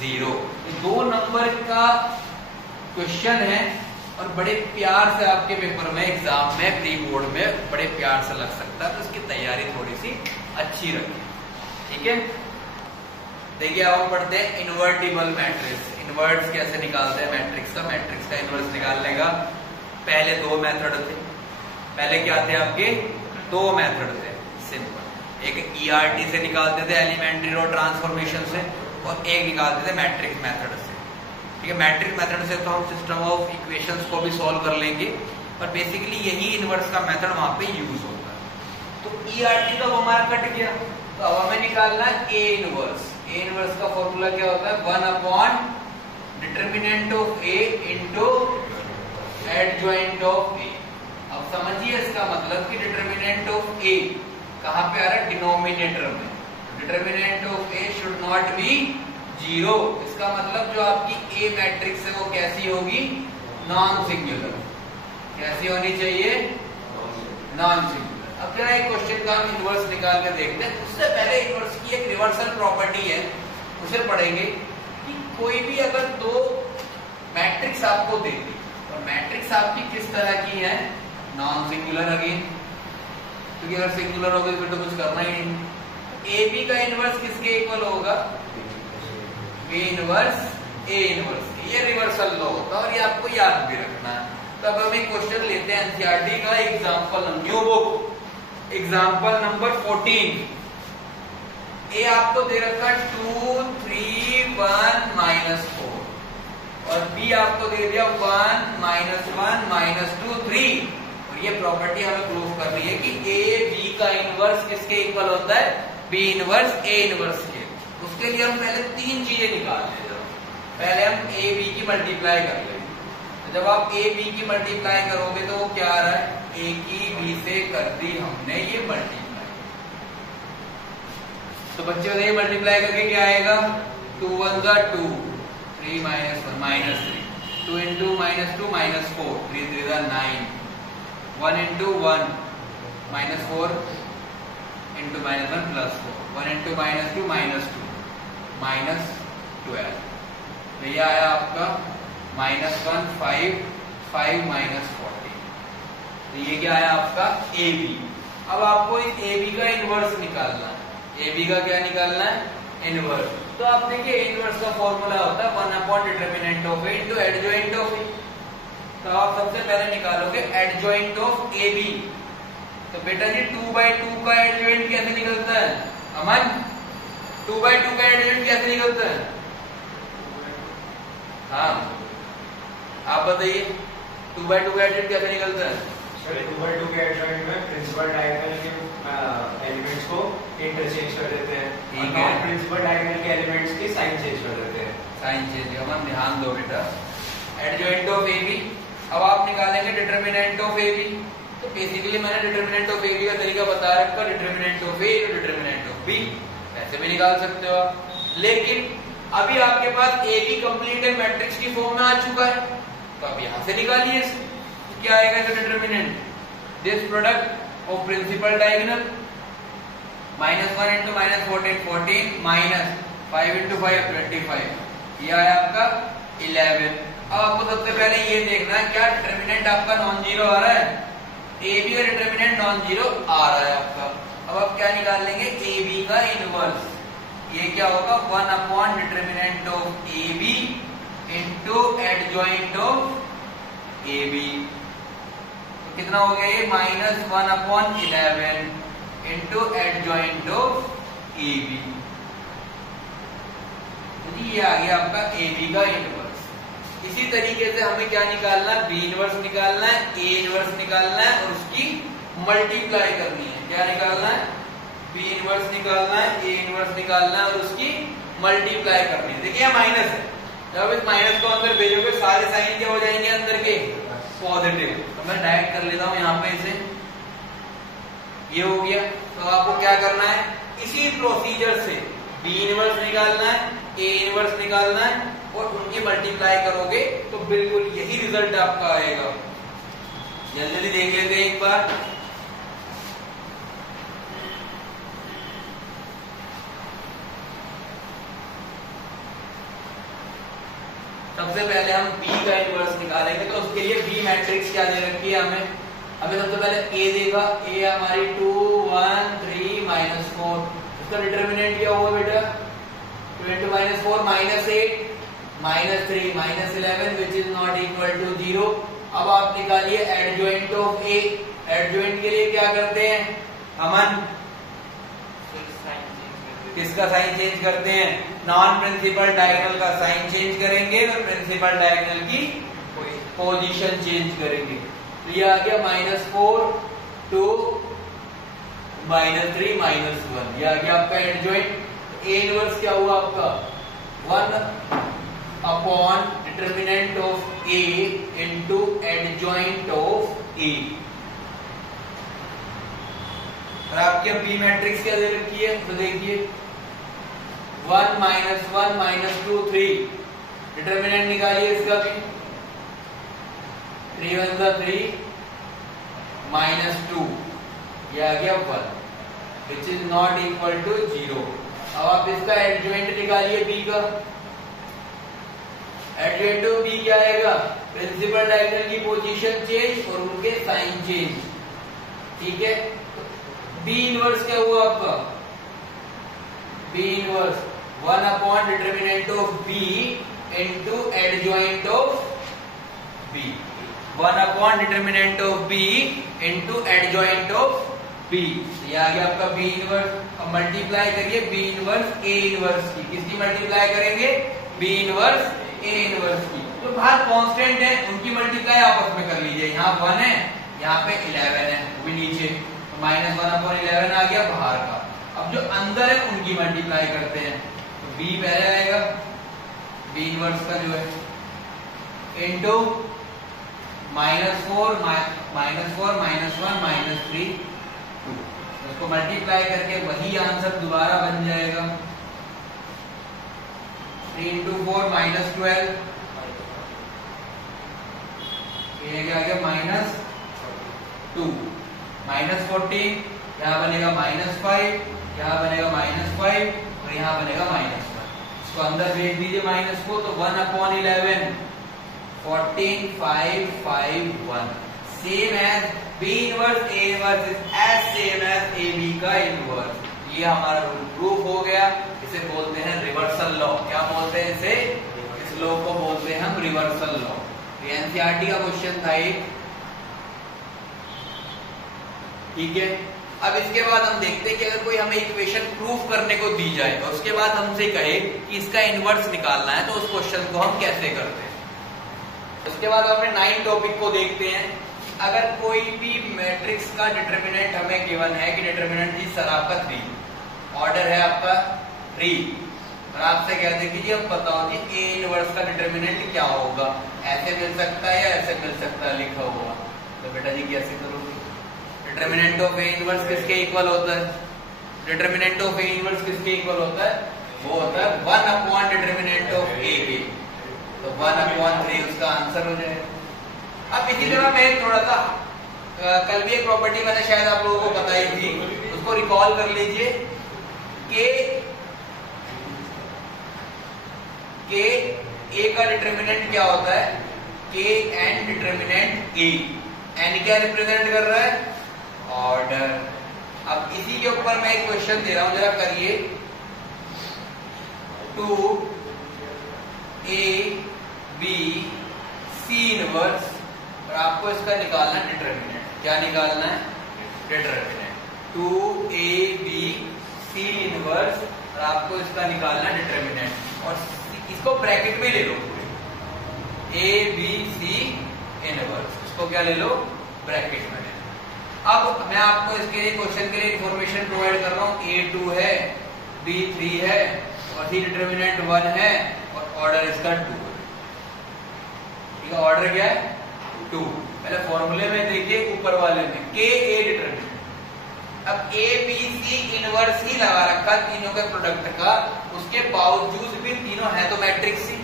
0। ये 2 नंबर का क्वेश्चन है और बड़े प्यार से आपके पेपर में, एग्जाम में, प्री बोर्ड में बड़े प्यार से लग सकता है, तो इसकी तैयारी थोड़ी सी अच्छी रखें, ठीक है। देखिए अब हम पढ़ते हैं इन्वर्टिबल मैट्रिक्स। इन्वर्ट्स कैसे निकालते हैं मैट्रिक्स का। मैट्रिक्स का इन्वर्स निकालने का पहले 2 मेथड थे। पहले क्या थे आपके 2 मेथड थे सिंपल। एक ERT से निकालते थे, एलिमेंट्री रो ट्रांसफॉर्मेशन से, और एक निकालते थे मैट्रिक्स मेथड से, ठीक है। मैट्रिक्स मेथड से तो हम सिस्टम ऑफ इक्वेशंस को भी सॉल्व कर लेंगे, और बेसिकली यही इन्वर्स का मेथड वहां पे यूज होता है। तो ERT तो हमारा कट गया, तो अब हमें निकालना है A इनवर्स। A इनवर्स का फॉर्मूला क्या होता है, 1 upon determinant of A into adjoint of A। अब समझिए इसका मतलब कि डिटरमिनेंट ऑफ A कहां पे आ रहा है, डिनोमिनेटर में। Determinant of A should not be 0। इसका मतलब जो आपकी A मैट्रिक्स है वो कैसी होगी, नॉन सिंगुलर। कैसी होनी चाहिए, नॉन सिंगुलर। अब जरा एक क्वेश्चन का हम इन्वर्स निकाल के देखते हैं। उससे पहले इन्वर्स की एक रिवर्सल प्रॉपर्टी है, उसे पढ़ेंगे कि कोई भी अगर 2 मैट्रिक्स आपको दे दी और मैट्रिक्स आपकी किस तरह की है, नॉन सिंगुलर अगेन, क्योंकि अगर सिंगुलर होगी तो फिर तो कुछ करना ही नहीं। ए बी का इन्वर्स किसके इक्वल होगा, बी इनवर्स ए इनवर्स। ये रिवर्सल लॉ होता है और ये आपको याद भी रखना है। तो अब हम एक क्वेश्चन लेते हैं एनसीईआरटी का, example new book example number 14। ए आपको दे रखा 2 3 1 -4 और बी आपको दे दिया 1 -1 -2 3। और ये प्रॉपर्टी हमें प्रूव कर रही है कि ए बी का इनवर्स किसके इक्वल होता है, बी इनवर्स ए इनवर्स के। उसके लिए हम पहले 3 चीजें निकालते हैं। पहले हम ए बी की मल्टीप्लाई कर लेंगे। तो जब आप ए बी की मल्टीप्लाई करोगे तो वो क्या आ रहा है, ए की बी से कर दी हमने ये मल्टीप्लाई। तो बच्चों ने मल्टीप्लाई करके क्या आएगा, 2 1 2 3 -1 -3 2 into -2 -4 3 3 9 1 into 1 -4 into -1 +4 1 into -2 -2 -12। तो ये आया आपका -1 5 5 -40। तो ये क्या आया आपका ए बी। अब आपको इस ए बी का इनवर्स निकालना है। ए बी का क्या निकालना है, इनवर्स। तो आप देखिए इनवर्स का फॉर्मूला होता है 1 upon determinant of A into adjoint of A. तो आप सबसे पहले निकालोगे एडजॉइंट ऑफ ए बी। तो बेटा जी 2/2 का एडजॉइंट कैसे निकलता है, अमन 2/2 का एडजॉइंट कैसे निकलता है, हाँ आप बताइए 2/2 का एडजॉइंट कैसे निकलता है। 2/2 के एडजॉइंट में प्रिंसिपल डायगोनल के एलिमेंट्स को इंटरचेंज कर देते हैं, ठीक है। प्रिंसिपल डायगोनल के एलिमेंट्स की साइन चेंज कर देते हैं। साइन चेंज, अमन ध्यान दो बेटा। एडजॉइंट ऑफ ए बी, अब आप निकालेंगे डिटरमिनेंट ऑफ ए बी। तो बेसिकली मैंने डिटरमिनेंट ऑफ ए बी का तरीका बता रखा, डिटरमिनेंट ऑफ ए और डिटरमिनेंट ऑफ बी ऐसे भी निकाल सकते हो आप। लेकिन अभी आपके पास ए बी कंप्लीट है, मैट्रिक्स की फॉर्म में आ चुका है, तो अब यहां से निकालिए इसे। क्या आएगा इसका determinant, this product of principal diagonal -1 into -14 14 -5 into 5 25। ये आया आपका 11। अब आपको सबसे पहले ये देखना है क्या डिटरमिनेंट आपका नॉन जीरो आ रहा है, ए बी का डिटरमिनेंट नॉन जीरो आ रहा है आपका। अब आप क्या निकाल लेंगे, ए बी का इनवर्स। ये क्या होगा 1 upon determinant of A B into adjoint of A B. तो कितना हो गया ये -1 upon 11 into adjoint of A B. थी, ये आ गया आपका ए बी का इनवर्स। इसी तरीके से हमें क्या निकालना है, बी इनवर्स निकालना है, ए इनवर्स निकालना है और उसकी मल्टीप्लाई करनी है। क्या निकालना है, बी इनवर्स निकालना है, ए इनवर्स निकालना है और उसकी मल्टीप्लाई करनी है। देखिए माइनस है, जब इस माइनस को अंदर भेजोगे सारे साइन क्या हो जाएंगे अंदर के पॉजिटिव। तो मैं डायरेक्ट कर लेता हूं यहाँ पे इसे, ये हो गया। तो आपको क्या करना है, इसी प्रोसीजर से बी इनवर्स निकालना है, ए इनवर्स निकालना है और उनकी मल्टीप्लाई करोगे तो बिल्कुल यही रिजल्ट आपका आएगा। जल्दी जल्दी देख लेते हैं एक बार। सबसे पहले हम B का इनवर्स निकालेंगे, तो उसके लिए B मैट्रिक्स क्या दे रखी है हमें सबसे पहले A देगा। A हमारी 2 1 3 -4, इसका डिटरमिनेंट क्या हुआ बेटा, 2 - 4 -8 -3 -11 which is not equal to 0। अब आप निकालिए एडजॉइंट ऑफ A। एडजॉइंट के लिए क्या करते हैं, अमन किसका साइन चेंज करते हैं, नॉन प्रिंसिपल डायगोनल का साइन चेंज करेंगे और प्रिंसिपल डायगोनल की पोजीशन चेंज करेंगे। तो ये आ गया -4 2 -3 -1, ये आ गया आपका एडजॉइंट। ए इनवर्स क्या हुआ आपका 1 upon determinant of A into adjoint of A. और आपके बी मैट्रिक्स क्या दे रखी है, तो देखिए 1 -1 -2 3, डिटरमिनेंट निकालिए इसका भी, 3 1 3 -2, ये आ गया 1 which is not equal to 0। अब आप इसका एडजॉइंट निकालिए बी का। एडजॉइंट ऑफ बी क्या आएगा, प्रिंसिपल डायगोनल की पोजीशन चेंज और उनके साइन चेंज, ठीक है। बी इनवर्स क्या हुआ आपका, B inverse 1 upon determinant of B into adjoint of B, 1 upon determinant of B into adjoint of B. ये आ गया आपका बी इनवर्स। अब मल्टीप्लाई करिए बी इनवर्स ए इनवर्स की, किसकी मल्टीप्लाई करेंगे, बी इनवर्स ए इनवर्स की। तो बाहर कांस्टेंट है, उनकी मल्टीप्लाई आपस में कर लीजिए। यहाँ 1 है, यहाँ पे 11 है, वो भी नीचे, तो -1 अपॉन 11 आ गया बाहर का। अब जो अंदर है उनकी मल्टीप्लाई करते हैं, तो b पहले आएगा, b इनवर्स का जो है इनटू -4 -1 -3 2, उसको मल्टीप्लाई करके वही आंसर दोबारा बन जाएगा। 3 × 4 -12, ये क्या आ गया -2 -14, यहाँ बनेगा -5, यहाँ बनेगा -5 और यहाँ बनेगा -1। इसको अंदर भेज दीजिए माइनस को, तो 1 upon 11 14 5 5 1, same as B inverse A inverse is as same as A B का इनवर्स। ये हमारा रूल प्रूफ हो गया। इसे बोलते हैं रिवर्सल लॉ। क्या बोलते हैं इसे, इस लॉ को बोलते हैं हम रिवर्सल लॉ। ये एनसीईआरटी का क्वेश्चन था एक, ठीक है। अब इसके बाद हम देखते हैं कि अगर कोई हमें इक्वेशन प्रूफ करने को दी जाए और उसके बाद हमसे कहे कि इसका इनवर्स निकालना है, तो उस क्वेश्चन को हम कैसे करते हैं। उसके बाद अपने 9 टॉपिक को देखते हैं। अगर कोई भी मैट्रिक्स का डिटरमिनेंट हमें गिवन है कि डिटरमिनेंट जी सर आपका 3, ऑर्डर है आपका 3, और आपसे कहते हैं कि जी अब बताओ जी ए इनवर्स का डिटरमिनेंट क्या होगा, ऐसे मिल सकता है या ऐसे मिल सकता है लिखा हुआ, तो बेटा जी कैसे करोगे। डिटरमिनेंट ऑफ ए इनवर्स किसके इक्वल होता है, डिटरमिनेंट ऑफ ए इनवर्स किसके इक्वल होता है, वो होता है 1 अपॉन डिटरमिनेंट ऑफ ए के, तो 1/3 उसका आंसर हो जाएगा। अब इसी तरह मैं थोड़ा सा कल भी एक प्रॉपर्टी मैंने शायद आप लोगों को बताई थी, उसको रिकॉल कर लीजिए कि ए का डिटरमिनेंट क्या होता है, के एन डिटरमिनेंट ए, एन क्या रिप्रेजेंट कर रहा है, ऑर्डर। अब इसी के ऊपर मैं एक क्वेश्चन दे रहा हूं, जरा करिए। 2 ए बी सी इनवर्स, और आपको इसका निकालना है डिटरमिनेंट। क्या निकालना है, determinant. 2 A B C inverse, और आपको इसका निकालना है डिटरमिनेंट। और इसको ब्रैकेट में ले लो, ए बी सी इनवर्स, इसको क्या ले लो, ब्रैकेट में ले लो। अब मैं आपको इसके लिए क्वेश्चन के लिए इंफॉर्मेशन प्रोवाइड कर रहा हूँ। A2 है, B3 है और C डिटर्मिनेंट 1 है और ऑर्डर इसका 2 है। ठीक है, ऑर्डर क्या है, 2। पहले फॉर्मूले में देखिए ऊपर वाले में K A डिटर्मिनेंट, अब A B C इनवर्स ही लगा रखा तीनों के प्रोडक्ट का, उसके बावजूद भी तीनों है तो मैट्रिक्स ही,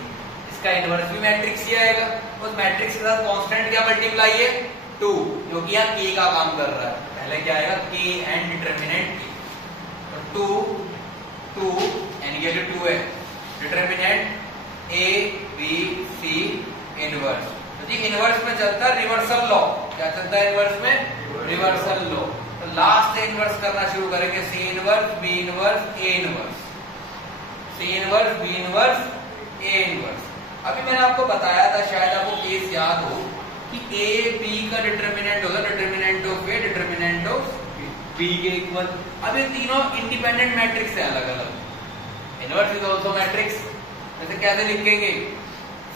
इसका इनवर्स भी मैट्रिक्स ही आएगा। उस मैट्रिक्स के साथ कांस्टेंट क्या मल्टीप्लाई है, 2, जो कि यहाँ K का काम कर रहा है। पहले क्या आएगा, K एंड डिटर्मिनेंट K, तो 2 यानी कि 2 है, determinant A B C inverse. तो जी इनवर्स में चलता है रिवर्सल लॉ, क्या चलता है इनवर्स में, रिवर्सल लॉ। तो लास्ट से इनवर्स करना शुरू करेंगे, C inverse B inverse A inverse, C inverse B inverse A inverse. अभी मैंने आपको बताया था, शायद आपको केस याद हो, कि A B का डिटर्मिनेंट होगा determinant of A determinant of B के इक्वल। अब ये तीनों इंडिपेंडेंट मैट्रिक्स है अलग अलग, इनवर्स इज आल्सो मैट्रिक्स। जैसे कैसे लिखेंगे,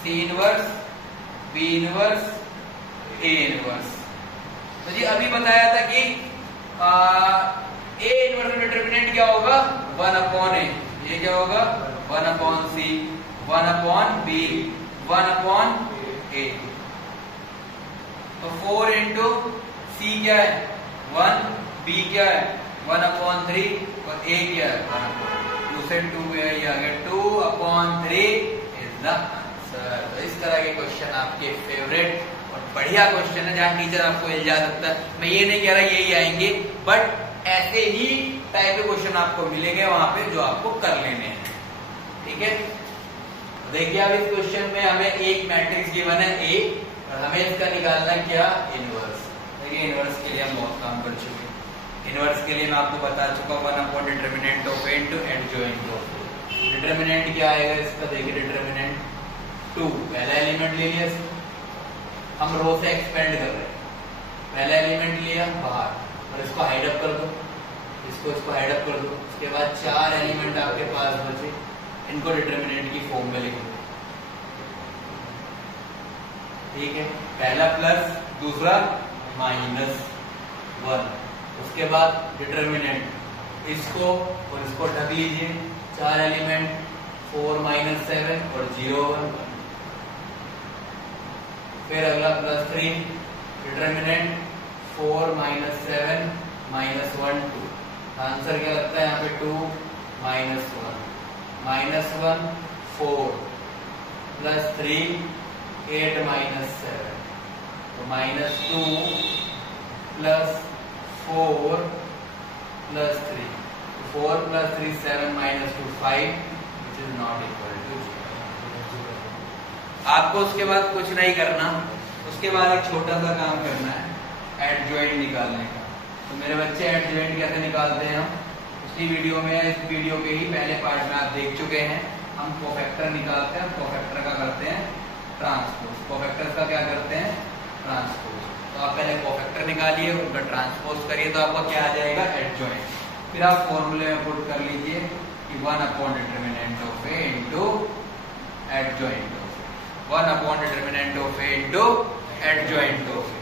C inverse B inverse A inverse. तो जी अभी बताया था कि A इनवर्स का डिटर्मिनेंट क्या होगा, 1/A, ये क्या होगा 1/C, 1/B, 1/A। तो 4 इंटू C क्या है 1, B क्या है 1/3 और A क्या है 1/2 से 2 है, ये आ गया 2/3 इज द आंसर। तो इस तरह के क्वेश्चन आपके फेवरेट और बढ़िया क्वेश्चन है जहाँ टीचर आपको मिल जा सकता है। मैं ये नहीं कह रहा यही आएंगे, बट ऐसे ही टाइप के क्वेश्चन आपको मिलेंगे वहां पे जो आपको कर लेने हैं। ठीक है, देखिए अब इस क्वेश्चन में हमें एक मैट्रिक्स गिवन है A और हमें इसका निकालना है क्या, इनवर्स। देखिए इनवर्स के लिए हम बहुत काम कर चुके हैं। इनवर्स के लिए मैं आपको बता चुका हूँ 1 determinant of A into adjoint of A। Determinant क्या आएगा इसका, देखिए डिटर्मिनेंट 2, पहला एलिमेंट ले लिया, हम रो से एक्सपेंड कर रहे हैं, पहला एलिमेंट लिया बाहर और इसको हाइड अप कर दो, इसको हाइड अप कर दो। उसके बाद 4 एलिमेंट आपके पास बचे, इनको डिटर्मिनेंट की फॉर्म में लिखो। ठीक है, पहला प्लस, दूसरा -1, उसके बाद डिटर्मिनेंट इसको और इसको ढक लीजिए, 4 एलिमेंट 4 - 7 और 0 1। फिर अगला +3, डिटर्मिनेंट 4 - 7 - 1 2। आंसर क्या लगता है यहाँ पे 2 - 1 -1 4 +3 8 - 7, तो -2 +4 +3, 4 + 3 7 - 2 5, which is not equal to 0। आपको उसके बाद कुछ नहीं करना, उसके बाद एक छोटा सा काम करना है, एडजॉइंट निकालने का। तो मेरे बच्चे एडजॉइंट कैसे निकालते हैं हम उसी वीडियो में, इस वीडियो के ही पहले पार्ट में आप देख चुके हैं। हम कोफैक्टर निकालते हैं, कोफैक्टर का करते हैं ट्रांसपोज, कोफैक्टर का क्या करते हैं ट्रांसपोज। तो आप पहले कोफैक्टर निकालिए, उनका ट्रांसपोज करिए, तो आपका क्या आ जाएगा एडजॉइंट। फिर आप फॉर्मूले में पुट कर लीजिए कि 1 determinant of A into adjoint, 1 determinant of A into adjoint of A।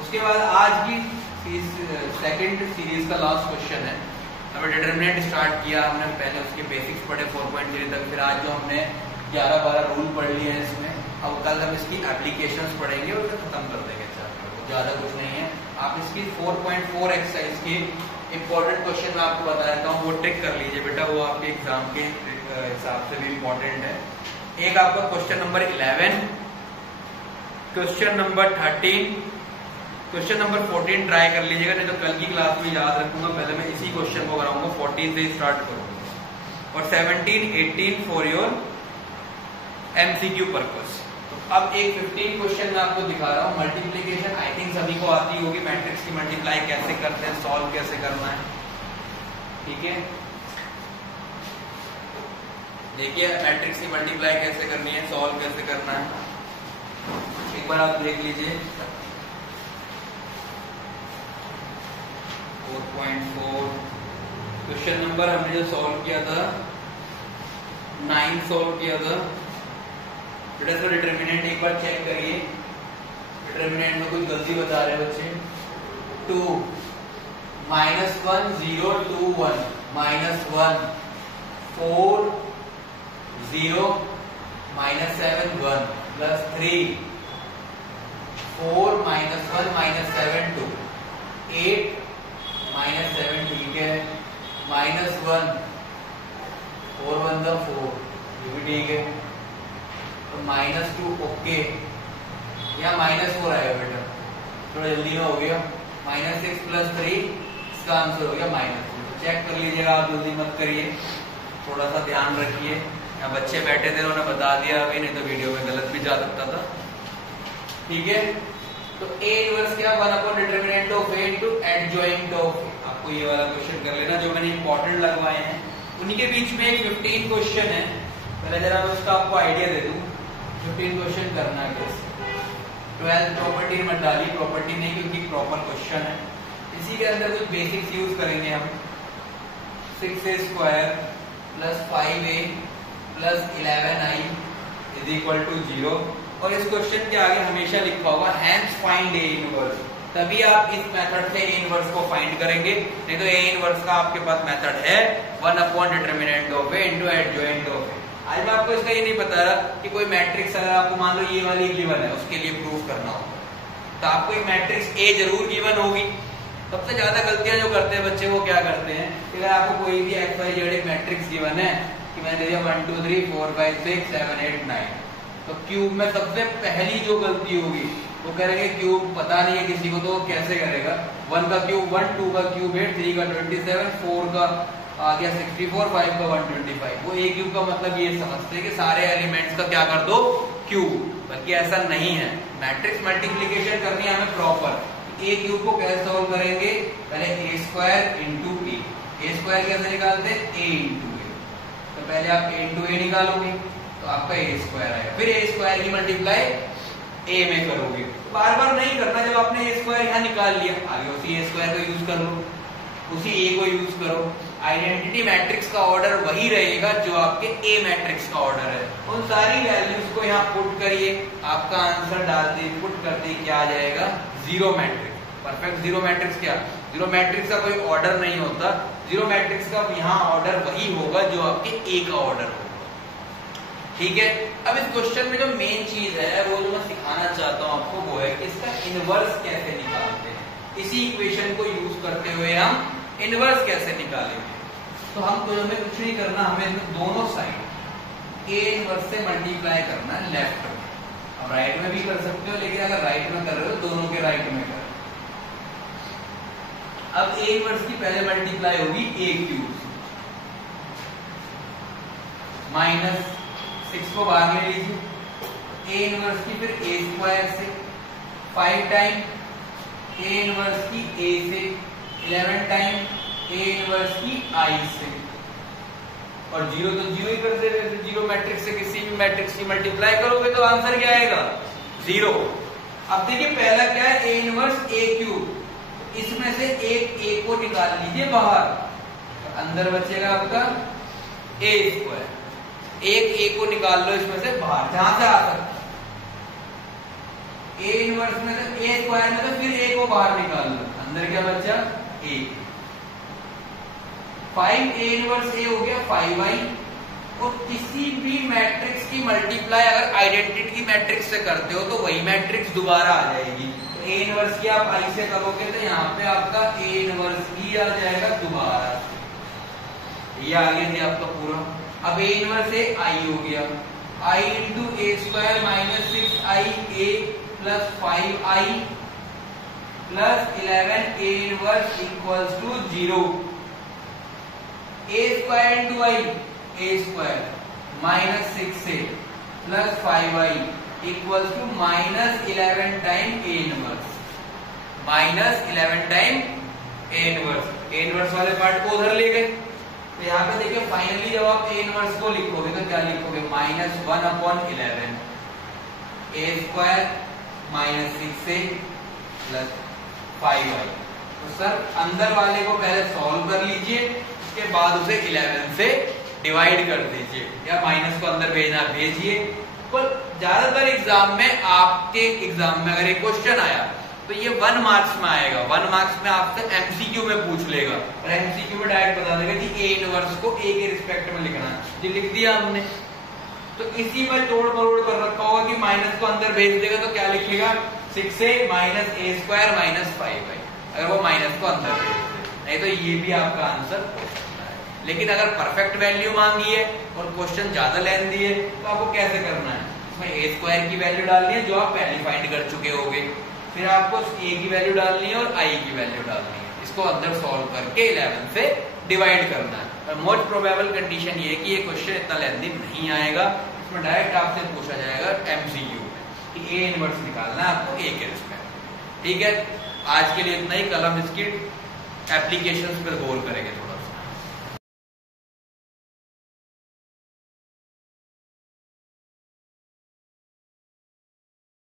उसके बाद आज की सेकंड सीरीज का लास्ट क्वेश्चन है। हमने डिटर्मिनेंट स्टार्ट किया, हमने पहले उसके बेसिक्स पढ़े 4.0 तक, फिर आज जो हमने 11-12 रूल पढ़ लिए हैं इसमें, अब कल हम इसकी एप्लीकेशंस पढ़ेंगे और फिर खत्म कर देंगे चैप्टर को, ज्यादा कुछ नहीं है। आप इसकी 4.4 एक्सरसाइज की इंपॉर्टेंट क्वेश्चन मैं आपको बता देता हूँ, वो टिक कर लीजिए बेटा, वो आपके एग्जाम के हिसाब से भी इम्पोर्टेंट है। एक आपका question number 11, question number 13, question number 14 try कर लीजिएगा, नहीं तो कल की क्लास में याद रखूंगा, पहले मैं इसी क्वेश्चन को कराऊंगा, 14 से स्टार्ट करूंगा, और 17, 18 फॉर योर MCQ पर्पस। तो अब एक 15 क्वेश्चन मैं आपको दिखा रहा हूँ। मल्टीप्लीकेशन आई थिंक सभी को आती होगी, मैट्रिक्स की मल्टीप्लाई कैसे करते हैं, सॉल्व कैसे करना है। ठीक है, देखिए मैट्रिक्स की मल्टीप्लाई कैसे करनी है, सॉल्व कैसे करना है, एक बार आप देख लीजिए। 4.4 क्वेश्चन नंबर हमने जो सॉल्व किया था 9 सॉल्व किया था, बेटा इसका डिटरमिनेंट एक बार चेक करिए, डिटरमिनेंट में कुछ गलती बता रहे बच्चे। 2 -1 0 2 1 -1 4 0 -7 1 +3 4 -1 -7 2 8 -7 ठीक है, -1 4 1 4 ये भी ठीक है, तो -2 ओके, यहाँ -4 आएगा बेटा, थोड़ा जल्दी में हो गया, -6 + 3 इसका आंसर हो गया -2। चेक कर लीजिएगा आप, जल्दी मत करिए, थोड़ा सा ध्यान रखिए। यहाँ बच्चे बैठे थे उन्होंने बता दिया अभी, नहीं तो वीडियो में गलत भी जा सकता था। ठीक है, तो A इनवर्स क्या, one by determinant of A into adjoint of A। आपको ये वाला क्वेश्चन कर लेना जो मैंने इंपॉर्टेंट लगवाए हैं, उन्हीं के बीच में एक 15 क्वेश्चन है, पहले जरा मैं उसका आपको आइडिया दे दूं। 15 क्वेश्चन करना है कैसे, 12th प्रॉपर्टी मत डालिए, प्रॉपर्टी नहीं क्योंकि प्रॉपर क्वेश्चन है। इसी के अंदर कुछ बेसिक्स यूज करेंगे हम। 6a² + 5a + 11i = 0, और इस क्वेश्चन के आगे हमेशा लिखा होगा हैंस फाइंड A इनवर्स, तभी आप इस मेथड से A इनवर्स को फाइंड करेंगे, नहीं तो A इनवर्स का आपके पास मेथड है determinant of A into adjoint of A। आज मैं आपको इसका ये नहीं बता रहा कि कोई मैट्रिक्स अगर आपको मान लो ये वाली गिवन है, उसके लिए प्रूफ करना होगा, तो आपको एक मैट्रिक्स A जरूर गिवन होगी। सबसे ज्यादा गलतियां जो करते हैं बच्चे, वो क्या करते हैं कि अगर आपको कोई भी XYZ एक मैट्रिक्स गिवन है कि मैंने दे दिया 1 2 3 4 5 6 7 8 9, तो क्यूब में सबसे पहली जो गलती होगी वो करेंगे क्यूब पता नहीं है किसी को, तो कैसे करेगा, 1 का क्यूब 1, 2 का क्यूब 8, 3 का 27, 4 का आ गया 64, 5 का 125। वो A क्यूब का मतलब ये समझते हैं कि सारे एलिमेंट्स का क्या कर दो क्यूब, बल्कि ऐसा नहीं है। मैट्रिक्स मल्टीप्लिकेशन करनी है हमें प्रॉपर। A क्यूब को कैसे सॉल्व करेंगे, पहले A² × A। A² कैसे निकालते हैं, A × A, तो पहले आप A × A निकालोगे तो आपका A² आएगा, फिर A² की मल्टीप्लाई A में करोगे। बार बार नहीं करना, जब आपने A² यहाँ निकाल लिया आगे उसी A² को यूज कर लो, उसी A को यूज करो। आइडेंटिटी मैट्रिक्स का ऑर्डर वही रहेगा जो आपके A मैट्रिक्स का ऑर्डर है। उन सारी वैल्यूज को यहाँ पुट करिए, आपका आंसर डालते पुट करते क्या आ जाएगा, zero matrix. Perfect zero matrix क्या, जीरो मैट्रिक्स का कोई ऑर्डर नहीं होता, जीरो मैट्रिक्स का यहाँ ऑर्डर वही होगा जो आपके A का ऑर्डर होगा। ठीक है, अब इस क्वेश्चन में जो मेन चीज है वो जो मैं सिखाना चाहता हूँ आपको वो है कि इसका इनवर्स कैसे निकालते हैं। इसी इक्वेशन को यूज करते हुए हम इनवर्स कैसे निकालेंगे। तो हम तो हमें कुछ नहीं करना, हमें दोनों साइड A इनवर्स से मल्टीप्लाई करना है लेफ्ट में। अब राइट में भी कर सकते हो, लेकिन अगर राइट में कर रहे हो दोनों के राइट में कर। अब A इनवर्स की पहले मल्टीप्लाई होगी A क्यूब -6 को बाहर ले लीजिए, A इनवर्स की फिर A² से 5 टाइम A इनवर्स की A से 11 टाइम A इनवर्स की I से, और जीरो तो जीरो ही कर दे रहे थे। जीरो मैट्रिक्स से किसी भी मैट्रिक्स की मल्टीप्लाई करोगे तो आंसर क्या आएगा, 0। अब देखिए पहला क्या है, A इनवर्स A क्यूब, इसमें से एक A को निकाल लीजिए बाहर, तो अंदर बचेगा आपका A²। एक A को निकाल लो इसमें से बाहर, जहां से आ सकता A इनवर्स में से A² में तो फिर A को बाहर निकाल लो, अंदर क्या बचा A। 5 A इनवर्स A हो गया 5i, और किसी भी मैट्रिक्स की मल्टीप्लाई अगर आइडेंटिटी मैट्रिक्स से करते हो तो वही मैट्रिक्स दोबारा आ जाएगी। तो A इनवर्स की आप I से करोगे तो यहाँ पे आपका A इनवर्स भी आ जाएगा दोबारा, ये आगे थे आपका पूरा। अब A इनवर्स A I हो गया, I × A² - 6iA + 5i + 11 A inverse = 0। A² × I A² -6a + 5i = -11 time A inverse, -11 time A inverse. A inverse वाले पार्ट को उधर ले गए, तो यहाँ पे देखिए फाइनली जब आप A इनवर्स को लिखोगे तो क्या लिखोगे, -1/11 A² -6a + 5i। तो सर अंदर वाले को पहले सॉल्व कर लीजिए, उसके बाद उसे 11 से डिवाइड कर दीजिए, या माइनस को अंदर भेजना भेजिए। पर ज्यादातर एग्जाम में, आपके एग्जाम में अगर ये क्वेश्चन आया तो ये 1 मार्क्स में आएगा। 1 मार्क्स में आपसे एमसीक्यू में पूछ लेगा और एमसीक्यू में डायरेक्ट बता देगा कि ए इनवर्स को ए के रिस्पेक्ट में लिखना है, ये लिख दिया हमने। तो इसी में तोड़ मरोड़ कर रखा होगा कि माइनस को अंदर भेज देगा तो क्या लिखेगा 6a माइनस ए स्क्वायर माइनस 5y, अगर वो माइनस को अंदर भेज दे, नहीं तो ये भी आपका आंसर हो सकता है। लेकिन अगर परफेक्ट वैल्यू मांगी है और क्वेश्चन ज्यादा लेंथी है तो आपको कैसे करना है, इसमें ए स्क्वायर की वैल्यू डालनी है जो आप पहले फाइंड कर चुके होगे, फिर आपको ए की वैल्यू डालनी है और आई की वैल्यू डालनी है, इसको अंदर सॉल्व करके 11 से डिवाइड करना है। और मोस्ट प्रोबेबल कंडीशन ये कि ये क्वेश्चन इतना लेंथी नहीं आएगा, इसमें डायरेक्ट आपसे पूछा जाएगा एमसीक्यू कि ए इनवर्स निकालना है आपको ए के रिस्पेक्ट। ठीक है, आज के लिए इतना ही, कल हम इसकी एप्लीकेशंस पर गौर करेंगे थोड़ा।